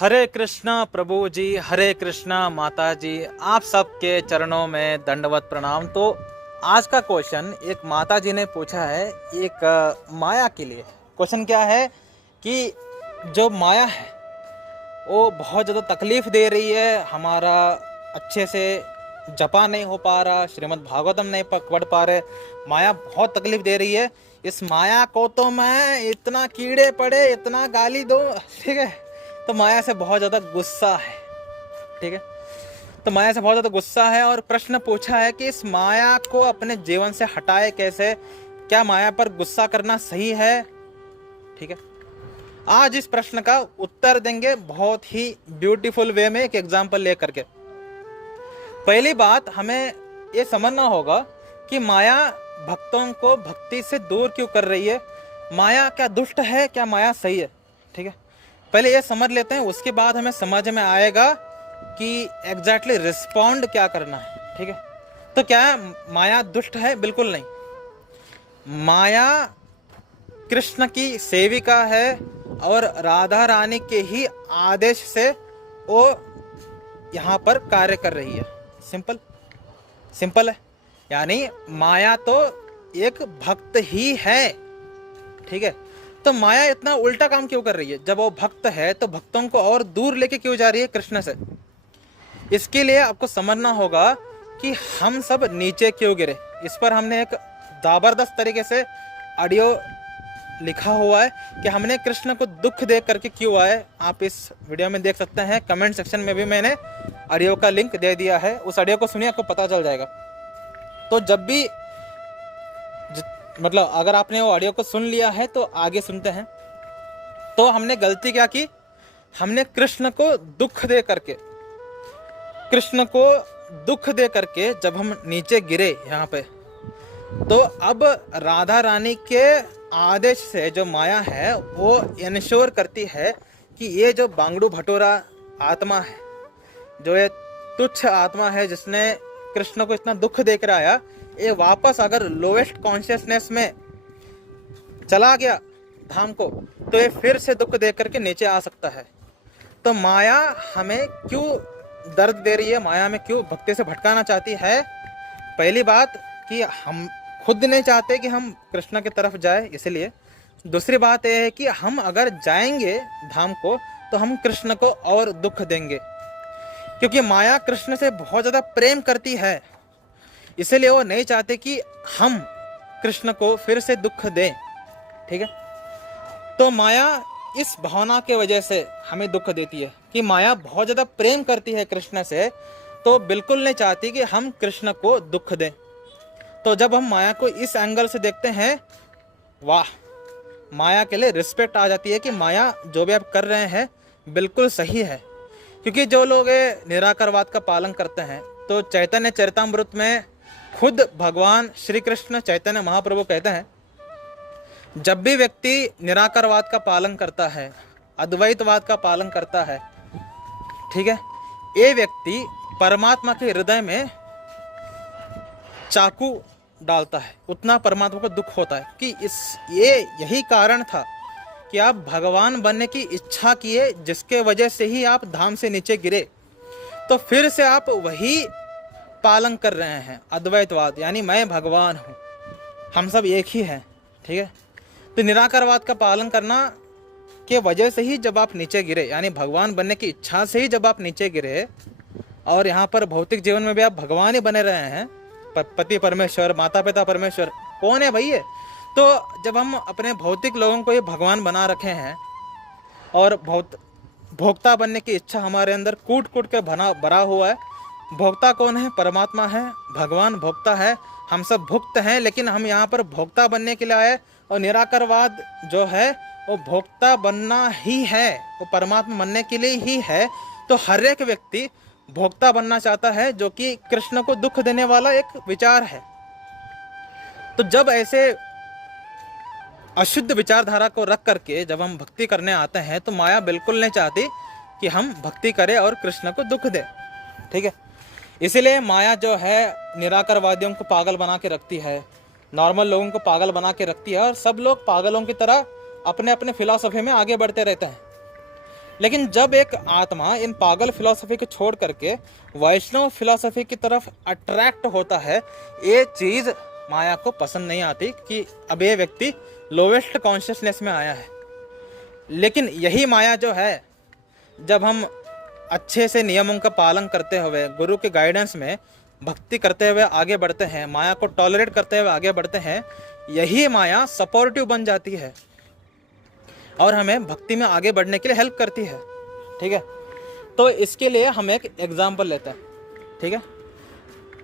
हरे कृष्णा प्रभु जी, हरे कृष्णा माता जी, आप सबके चरणों में दंडवत प्रणाम। तो आज का क्वेश्चन एक माता जी ने पूछा है, एक माया के लिए। क्वेश्चन क्या है कि जो माया है वो बहुत ज़्यादा तकलीफ दे रही है, हमारा अच्छे से जपा नहीं हो पा रहा, श्रीमद् भागवतम नहीं पढ़ पा रहे, माया बहुत तकलीफ दे रही है। इस माया को तो मैं इतना कीड़े पड़े, इतना गाली दो, ठीक है। तो माया से बहुत ज़्यादा गुस्सा है, ठीक है। तो माया से बहुत ज़्यादा गुस्सा है और प्रश्न पूछा है कि इस माया को अपने जीवन से हटाए कैसे, क्या माया पर गुस्सा करना सही है, ठीक है। आज इस प्रश्न का उत्तर देंगे बहुत ही ब्यूटीफुल वे में, एक एग्जाम्पल लेकर के। पहली बात हमें ये समझना होगा कि माया भक्तों को भक्ति से दूर क्यों कर रही है। माया क्या दुष्ट है, क्या माया सही है, ठीक है। पहले ये समझ लेते हैं, उसके बाद हमें समझ में आएगा कि एग्जैक्टली रिस्पॉन्ड क्या करना है, ठीक है। तो क्या माया दुष्ट है? बिल्कुल नहीं। माया कृष्ण की सेविका है और राधा रानी के ही आदेश से वो यहाँ पर कार्य कर रही है। सिंपल है। यानी माया तो एक भक्त ही है, ठीक है। तो माया इतना उल्टा काम क्यों कर रही है? जब वो भक्त है तो भक्तों को और दूर लेके क्यों जा रही है कृष्ण से? इसके लिए आपको समझना होगा कि हम सब नीचे क्यों गिरे। इस पर हमने एक जबरदस्त तरीके से ऑडियो लिखा हुआ है कि हमने कृष्ण को दुख दे करके क्यों आए। आप इस वीडियो में देख सकते हैं, कमेंट सेक्शन में भी मैंने ऑडियो का लिंक दे दिया है, उस ऑडियो को सुनिए, आपको पता चल जाएगा। तो जब भी मतलब अगर आपने वो ऑडियो को सुन लिया है तो आगे सुनते हैं। तो हमने गलती क्या की? हमने कृष्ण को दुख दे करके जब हम नीचे गिरे यहाँ पे, तो अब राधा रानी के आदेश से जो माया है वो इंश्योर करती है कि ये जो बांगड़ू भटोरा आत्मा है, जो ये तुच्छ आत्मा है जिसने कृष्ण को इतना दुख देकर आया, ये वापस अगर लोएस्ट कॉन्शियसनेस में चला गया धाम को, तो ये फिर से दुख दे करके नीचे आ सकता है। तो माया हमें क्यों दर्द दे रही है, माया में क्यों भक्ति से भटकाना चाहती है? पहली बात कि हम खुद नहीं चाहते कि हम कृष्ण की तरफ जाए, इसलिए। दूसरी बात यह है कि हम अगर जाएंगे धाम को तो हम कृष्ण को और दुख देंगे, क्योंकि माया कृष्ण से बहुत ज़्यादा प्रेम करती है, इसलिए वो नहीं चाहते कि हम कृष्ण को फिर से दुख दें, ठीक है। तो माया इस भावना के वजह से हमें दुख देती है कि माया बहुत ज़्यादा प्रेम करती है कृष्ण से, तो बिल्कुल नहीं चाहती कि हम कृष्ण को दुख दें। तो जब हम माया को इस एंगल से देखते हैं, वाह, माया के लिए रिस्पेक्ट आ जाती है कि माया जो भी आप कर रहे हैं बिल्कुल सही है। क्योंकि जो लोग निराकारवाद का पालन करते हैं, तो चैतन्य चरितामृत में खुद भगवान श्री कृष्ण चैतन्य महाप्रभु कहते हैं, जब भी व्यक्ति निराकारवाद का पालन करता है, अद्वैतवाद का पालन करता है, ठीक है, ये व्यक्ति परमात्मा के हृदय में चाकू डालता है, उतना परमात्मा को दुख होता है कि यही कारण था कि आप भगवान बनने की इच्छा किए, जिसके वजह से ही आप धाम से नीचे गिरे। तो फिर से आप वही पालन कर रहे हैं, अद्वैतवाद, यानी मैं भगवान हूँ, हम सब एक ही हैं, ठीक है। तो निराकारवाद का पालन करना के वजह से ही जब आप नीचे गिरे, यानी भगवान बनने की इच्छा से ही जब आप नीचे गिरे, और यहाँ पर भौतिक जीवन में भी आप भगवान ही बने रहे हैं, पति परमेश्वर, माता पिता परमेश्वर, कौन है भाई ये? तो जब हम अपने भौतिक लोगों को ये भगवान बना रखे हैं और भोक्ता बनने की इच्छा हमारे अंदर कूट कूट के भरा हुआ है। भोक्ता कौन है? परमात्मा है, भगवान भोक्ता है, हम सब भुक्त हैं, लेकिन हम यहाँ पर भोक्ता बनने के लिए आए। और निराकारवाद जो है वो भोक्ता बनना ही है, वो परमात्मा बनने के लिए ही है। तो हर एक व्यक्ति भोक्ता बनना चाहता है, जो कि कृष्ण को दुख देने वाला एक विचार है। तो जब ऐसे अशुद्ध विचारधारा को रख करके जब हम भक्ति करने आते हैं, तो माया बिल्कुल नहीं चाहती कि हम भक्ति करें और कृष्ण को दुख दे, ठीक है। इसीलिए माया जो है निराकारवादियों को पागल बना के रखती है, नॉर्मल लोगों को पागल बना के रखती है, और सब लोग पागलों की तरह अपने अपने फिलॉसफी में आगे बढ़ते रहते हैं। लेकिन जब एक आत्मा इन पागल फिलॉसफी को छोड़ करके वैष्णव फिलॉसफी की तरफ अट्रैक्ट होता है, ये चीज़ माया को पसंद नहीं आती कि अब ये व्यक्ति लोवेस्ट कॉन्शियसनेस में आया है। लेकिन यही माया जो है, जब हम अच्छे से नियमों का पालन करते हुए गुरु के गाइडेंस में भक्ति करते हुए आगे बढ़ते हैं, माया को टॉलरेट करते हुए आगे बढ़ते हैं, यही माया सपोर्टिव बन जाती है और हमें भक्ति में आगे बढ़ने के लिए हेल्प करती है। ठीक है, तो इसके लिए हम एक एग्जाम्पल लेते हैं। ठीक है,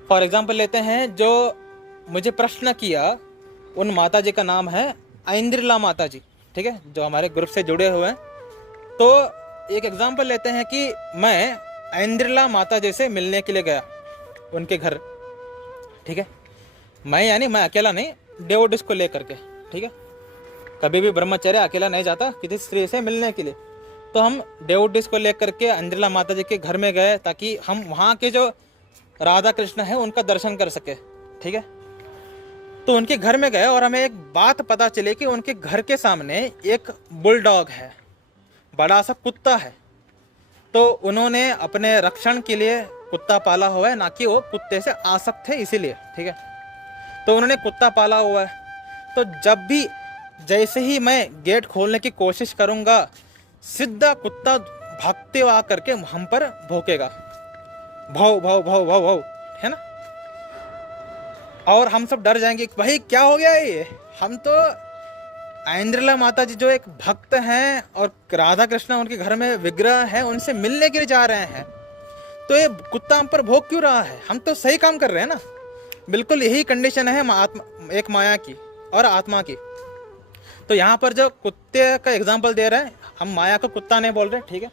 फॉर एग्जाम्पल लेते हैं, जो मुझे प्रश्न किया उन माता जी का नाम है ऐंद्रिला माता जी। ठीक है, जो हमारे ग्रुप से जुड़े हुए हैं। तो एक एग्जाम्पल लेते हैं कि मैं ऐंद्रिला माता जी से मिलने के लिए गया उनके घर। ठीक है, मैं यानी मैं अकेला नहीं, डेवोटिस को लेकर के। ठीक है, कभी भी ब्रह्मचर्य अकेला नहीं जाता किसी स्त्री से मिलने के लिए। तो हम डेवोटिस को लेकर के ऐंद्रिला माता जी के घर में गए ताकि हम वहाँ के जो राधा कृष्ण है उनका दर्शन कर सके। ठीक है, तो उनके घर में गए और हमें एक बात पता चली कि उनके घर के सामने एक बुलडॉग है, बड़ा सा कुत्ता है। तो उन्होंने अपने रक्षण के लिए कुत्ता पाला हुआ है, ना कि वो कुत्ते से आसक्त है इसीलिए। ठीक है, तो उन्होंने कुत्ता पाला हुआ है। तो जब भी जैसे ही मैं गेट खोलने की कोशिश करूंगा, सीधा कुत्ता भागते हुए आकर के हम पर भौंकेगा, भाव भाव भाव भाव भाव, है ना। और हम सब डर जाएंगे, भाई क्या हो गया ये। हम तो ऐंद्रिला माता जी जो एक भक्त हैं और राधा कृष्ण उनके घर में विग्रह है, उनसे मिलने के लिए जा रहे हैं, तो ये कुत्ता हम पर भौंक क्यों रहा है। हम तो सही काम कर रहे हैं ना। बिल्कुल यही कंडीशन है एक माया की और आत्मा की। तो यहाँ पर जो कुत्ते का एग्जाम्पल दे रहे हैं, हम माया को कुत्ता नहीं बोल रहे। ठीक है,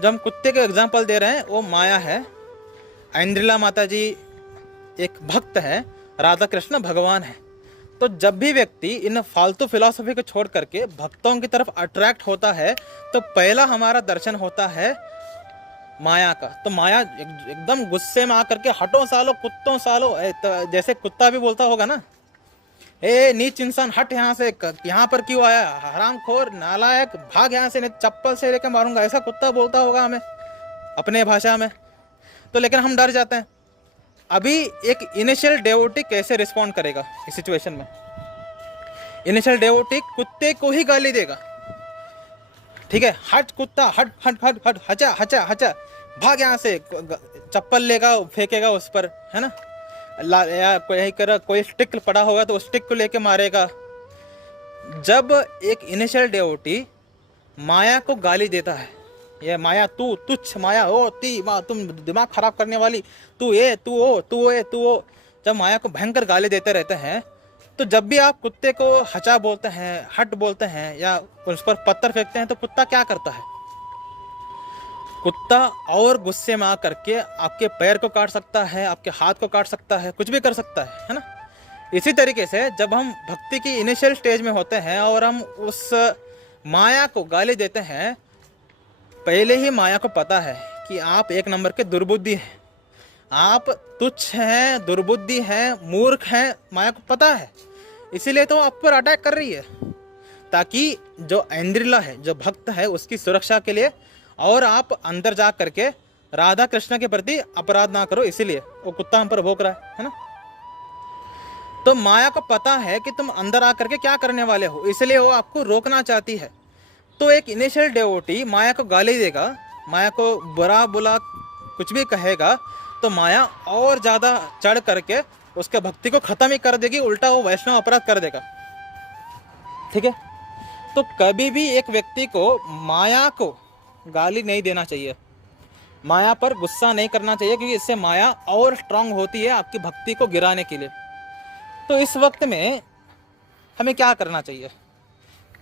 जो हम कुत्ते का एग्जाम्पल दे रहे हैं वो माया है। ऐंद्रिला माता जी एक भक्त है, राधा कृष्ण भगवान है। तो जब भी व्यक्ति इन फालतू फिलॉसफी को छोड़ करके भक्तों की तरफ अट्रैक्ट होता है, तो पहला हमारा दर्शन होता है माया का। तो माया एकदम गुस्से में आकर के, हटो सालो, कुत्तों सालो, तो जैसे कुत्ता भी बोलता होगा ना, ए नीच इंसान हट यहाँ से, यहाँ पर क्यों आया, हरामखोर नालायक, भाग यहाँ से, नहीं चप्पल से लेकर मारूंगा, ऐसा कुत्ता बोलता होगा हमें अपने भाषा में। तो लेकिन हम डर जाते हैं। अभी एक इनिशियल डेवोटी कैसे रिस्पॉन्ड करेगा इस सिचुएशन में। इनिशियल डेवोटी कुत्ते को ही गाली देगा। ठीक है, हट कुत्ता, हट हट हट हट, हचा हचा हचा, भाग यहाँ से, चप्पल लेगा फेंकेगा उस पर, है ना। या कोई स्टिक पड़ा होगा तो उस स्टिक को लेके मारेगा। जब एक इनिशियल डेवोटी माया को गाली देता है, ये माया तू तुच्छ, माया ओ ती माँ, तुम दिमाग खराब करने वाली, तू ये तू ओ तू ये तू ओ, जब माया को भयंकर गाली देते रहते हैं, तो जब भी आप कुत्ते को हचा बोलते हैं, हट बोलते हैं या उस पर पत्थर फेंकते हैं, तो कुत्ता क्या करता है। कुत्ता और गुस्से में आकर के आपके पैर को काट सकता है, आपके हाथ को काट सकता है, कुछ भी कर सकता है ना। इसी तरीके से जब हम भक्ति की इनिशियल स्टेज में होते हैं और हम उस माया को गाली देते हैं, पहले ही माया को पता है कि आप एक नंबर के दुर्बुद्धि हैं, आप तुच्छ हैं, दुर्बुद्धि हैं, मूर्ख हैं, माया को पता है। इसीलिए तो आप पर अटैक कर रही है, ताकि जो ऐंद्रिला है, जो भक्त है, उसकी सुरक्षा के लिए, और आप अंदर जा करके राधा कृष्ण के प्रति अपराध ना करो, इसीलिए वो कुत्ता हम पर भौंक रहा है ना। तो माया को पता है कि तुम अंदर आकर के क्या करने वाले हो, इसलिए वो आपको रोकना चाहती है। तो एक इनिशियल डेवोटी माया को गाली देगा, माया को बुरा बुला कुछ भी कहेगा, तो माया और ज़्यादा चढ़ करके उसके भक्ति को ख़त्म ही कर देगी, उल्टा वो वैष्णव अपराध कर देगा। ठीक है, तो कभी भी एक व्यक्ति को माया को गाली नहीं देना चाहिए, माया पर गुस्सा नहीं करना चाहिए, क्योंकि इससे माया और स्ट्रांग होती है आपकी भक्ति को गिराने के लिए। तो इस वक्त में हमें क्या करना चाहिए।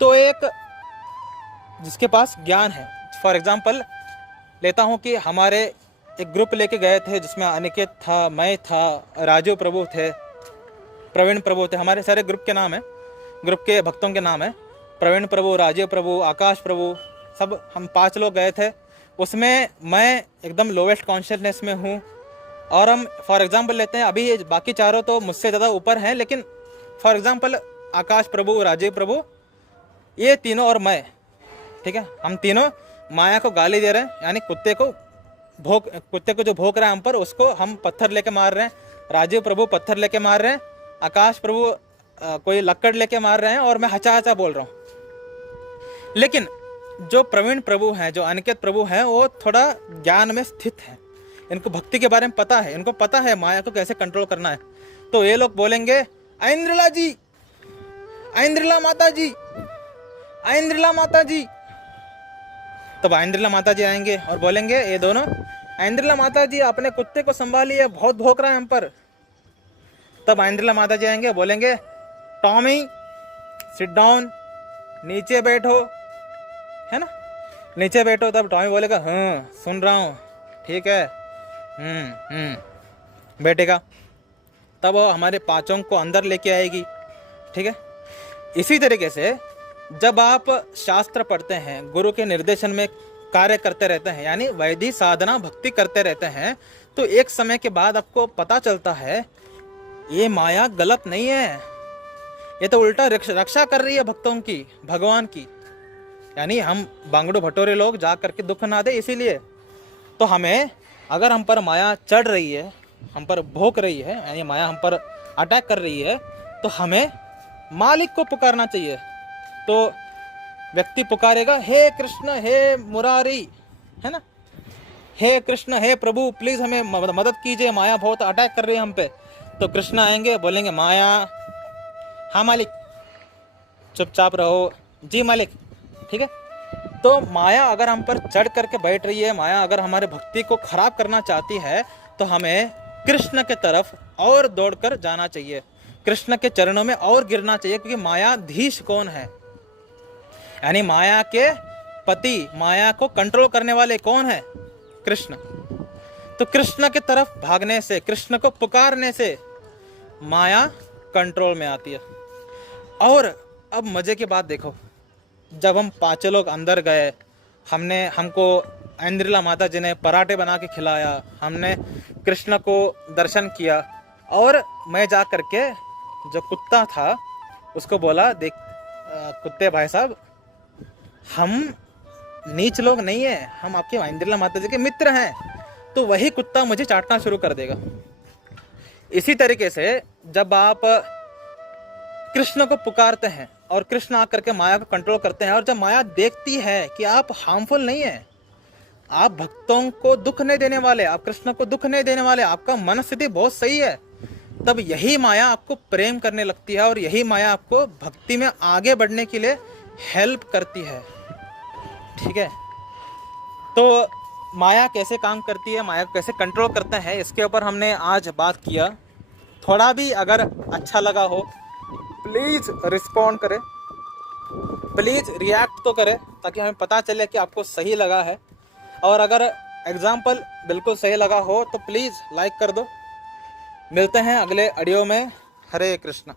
तो एक जिसके पास ज्ञान है, फॉर एग्जांपल लेता हूँ कि हमारे एक ग्रुप लेके गए थे जिसमें अनिकेत था, मैं था, राजू प्रभु थे, प्रवीण प्रभु थे, हमारे सारे ग्रुप के नाम है, ग्रुप के भक्तों के नाम है, प्रवीण प्रभु, राजीव प्रभु, आकाश प्रभु, सब हम 5 लोग गए थे। उसमें मैं एकदम लोवेस्ट कॉन्शियसनेस में हूँ। और हम फॉर एग्जांपल लेते हैं, अभी बाकी चारों तो मुझसे ज़्यादा ऊपर हैं, लेकिन फॉर एग्जांपल आकाश प्रभु, राजीव प्रभु, ये तीनों और मैं, ठीक है, हम तीनों माया को गाली दे रहे हैं, यानी कुत्ते को जो भौंक रहा है हम पर, उसको हम पत्थर लेके मार रहे हैं। राजीव प्रभु पत्थर लेके मार रहे हैं, आकाश प्रभु कोई लक्कड़ लेके मार रहे हैं, और मैं हचा हचा बोल रहा हूँ। लेकिन जो प्रवीण प्रभु हैं, जो अनिकेत प्रभु हैं, वो थोड़ा ज्ञान में स्थित हैं, इनको भक्ति के बारे में पता है, इनको पता है माया को कैसे कंट्रोल करना है। तो ये लोग बोलेंगे ऐन्द्रिला जी, ऐन्द्रिला माता जी, ऐन्द्रिला माता जी। तब ऐन्द्रिला माता जी आएंगे और बोलेंगे ये दोनों, ऐन्द्रिला माता जी अपने कुत्ते को संभालिए, बहुत भौंक रहा है हम पर। तब ऐन्द्रिला माता जी आएंगे, बोलेंगे टॉमी सिट डाउन, नीचे बैठो, है ना, नीचे बैठो। तब टॉमी बोलेगा हाँ सुन रहा हूँ, ठीक है, बैठेगा। तब वो हमारे पांचों को अंदर लेके आएगी, ठीक है। इसी तरीके से जब आप शास्त्र पढ़ते हैं, गुरु के निर्देशन में कार्य करते रहते हैं, यानी वैदिक साधना भक्ति करते रहते हैं, तो एक समय के बाद आपको पता चलता है ये माया गलत नहीं है, ये तो उल्टा रक्षा कर रही है भक्तों की, भगवान की। यानी हम बांगड़ू भटोरे लोग जा करके दुख ना दे, इसीलिए तो हमें, अगर हम पर माया चढ़ रही है, हम पर भौंक रही है, यानी माया हम पर अटैक कर रही है, तो हमें मालिक को पुकारना चाहिए। तो व्यक्ति पुकारेगा हे कृष्ण, हे मुरारी, है ना, हे कृष्ण, हे प्रभु, प्लीज हमें मदद कीजिए, माया बहुत अटैक कर रही है हम पे। तो कृष्ण आएंगे, बोलेंगे माया हाँ मालिक, चुपचाप रहो, जी मालिक, ठीक है। तो माया अगर हम पर चढ़ करके बैठ रही है, माया अगर हमारे भक्ति को खराब करना चाहती है, तो हमें कृष्ण के तरफ और दौड़कर जाना चाहिए, कृष्ण के चरणों में और गिरना चाहिए। क्योंकि मायाधीश कौन है, यानी माया के पति, माया को कंट्रोल करने वाले कौन है, कृष्ण। तो कृष्ण के तरफ भागने से, कृष्ण को पुकारने से माया कंट्रोल में आती है। और अब मजे की बात देखो, जब हम पांचों लोग अंदर गए, हमको ऐन्द्रिला माता जी ने पराठे बना के खिलाया, हमने कृष्ण को दर्शन किया, और मैं जा करके जो कुत्ता था उसको बोला, देख कुत्ते भाई साहब, हम नीच लोग नहीं है, हम आपके ऐन्द्रिला माता जी के मित्र हैं। तो वही कुत्ता मुझे चाटना शुरू कर देगा। इसी तरीके से जब आप कृष्ण को पुकारते हैं और कृष्ण आकर के माया को कंट्रोल करते हैं, और जब माया देखती है कि आप हार्मफुल नहीं है, आप भक्तों को दुख नहीं देने वाले, आप कृष्ण को दुख नहीं देने वाले, आपका मन स्थिति बहुत सही है, तब यही माया आपको प्रेम करने लगती है, और यही माया आपको भक्ति में आगे बढ़ने के लिए हेल्प करती है, ठीक है। तो माया कैसे काम करती है, माया को कैसे कंट्रोल करते हैं, इसके ऊपर हमने आज बात किया। थोड़ा भी अगर अच्छा लगा हो, प्लीज़ रिस्पॉन्ड करें, प्लीज़ रिएक्ट तो करें, ताकि हमें पता चले कि आपको सही लगा है। और अगर एग्जाम्पल बिल्कुल सही लगा हो तो प्लीज़ लाइक कर दो। मिलते हैं अगले ऑडियो में। हरे कृष्ण।